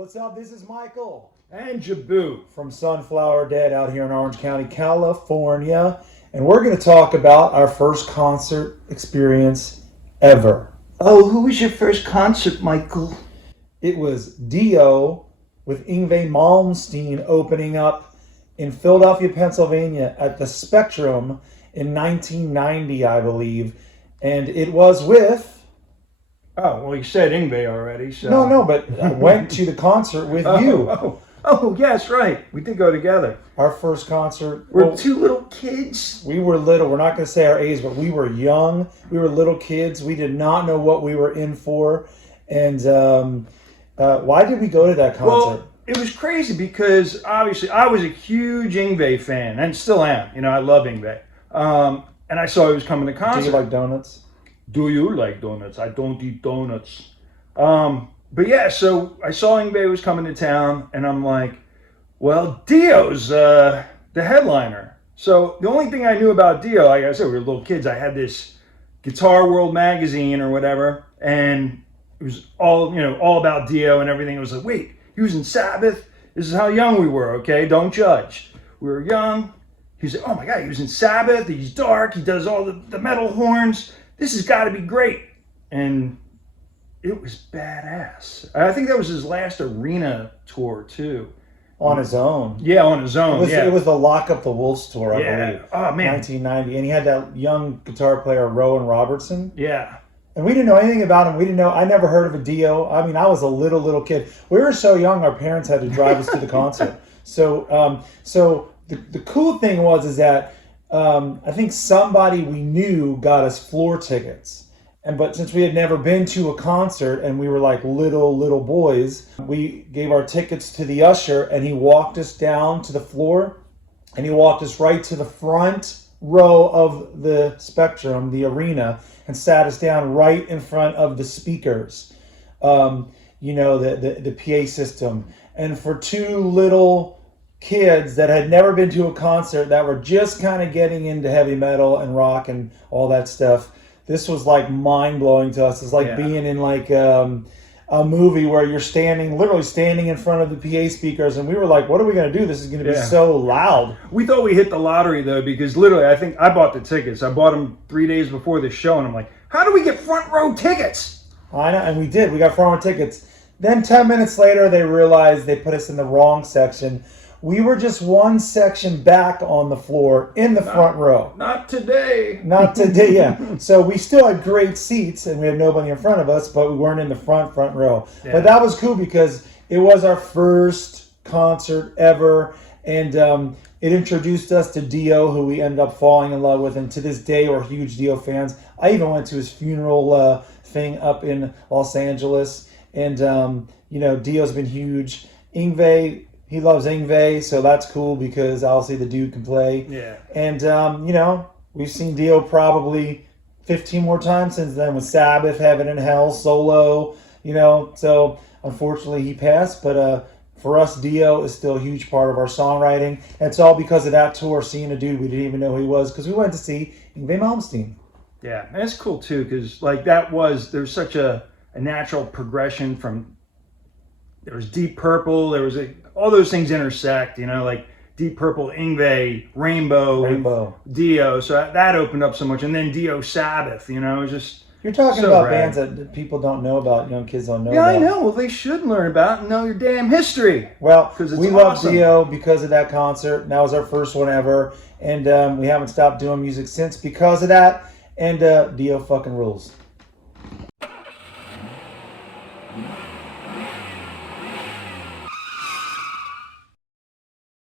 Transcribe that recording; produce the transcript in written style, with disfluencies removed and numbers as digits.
What's up? This is Michael And Jabu. from Sunflower Dead out here in Orange County, California. And we're going to talk about our first concert experience ever. Oh, who was your first concert, Michael? It was Dio with Yngwie Malmsteen opening up in Philadelphia, Pennsylvania at the Spectrum in 1990, I believe. And it was with... Oh, well, you said Yngwie already, so... No, but I went to the concert with you. Oh, yes, right. We did go together. Our first concert. We're two little kids. We were little. We're not going to say our age, but we were young. We were little kids. We did not know what we were in for. And why did we go to that concert? Well, it was crazy because, obviously, I was a huge Yngwie fan, and still am. You know, I love Yngwie. And I saw he was coming to concert. Do you like donuts? Do you like donuts? I don't eat donuts. But yeah, so I saw Yngwie was coming to town, and I'm like, well, Dio's the headliner. So the only thing I knew about Dio, like I said, we were little kids. I had this Guitar World magazine or whatever, and it was all about Dio and everything. It was like, wait, he was in Sabbath? This is how young we were, okay? Don't judge. We were young. He's like, oh my God, he was in Sabbath. He's dark. He does all the metal horns. This has got to be great. And it was badass. I think that was his last arena tour, too. On his own. Yeah, on his own. It was the Lock Up the Wolves tour, I believe. Oh, man. 1990. And he had that young guitar player, Rowan Robertson. Yeah. And we didn't know anything about him. I never heard of a Dio. I mean, I was a little kid. We were so young, our parents had to drive us to the concert. So the cool thing is that I think somebody we knew got us floor tickets. But since we had never been to a concert and we were like little boys, we gave our tickets to the usher and he walked us down to the floor and he walked us right to the front row of the Spectrum, the arena, and sat us down right in front of the speakers, the PA system. And for two little kids that had never been to a concert that were just kind of getting into heavy metal and rock and all that stuff, this was like mind-blowing to us. It's like being in like a movie where you're literally standing in front of the PA speakers, and we were like, what are we going to do? This is going to be so loud. We thought we hit the lottery, though, because literally, I think I bought the tickets. I bought them 3 days before the show, and I'm like, how do we get front row tickets? I know, and we did. We got front row tickets. Then 10 minutes later, they realized they put us in the wrong section. We were just one section back on the floor in the front row. Not today. Not today, yeah. So we still had great seats and we had nobody in front of us, but we weren't in the front row. Yeah. But that was cool because it was our first concert ever, and it introduced us to Dio, who we ended up falling in love with, and to this day we're huge Dio fans. I even went to his funeral thing up in Los Angeles, and Dio's been huge. Yngwie, he loves Yngwie, so that's cool because obviously the dude can play. Yeah. And, we've seen Dio probably 15 more times since then with Sabbath, Heaven and Hell, Solo, So, unfortunately, he passed. But for us, Dio is still a huge part of our songwriting. And it's all because of that tour, seeing a dude we didn't even know who he was, because we went to see Yngwie Malmsteen. Yeah, and it's cool, too, because, there's such a natural progression from... There was Deep Purple, all those things intersect, like Deep Purple, Yngwie, Rainbow, Dio. So that opened up so much. And then Dio Sabbath, it's just... You're talking about bands that people don't know about, young kids don't know about. Yeah, I know. Well, they should learn about and know your damn history. Well, we love Dio because of that concert. That was our first one ever. And we haven't stopped doing music since because of that. And Dio fucking rules.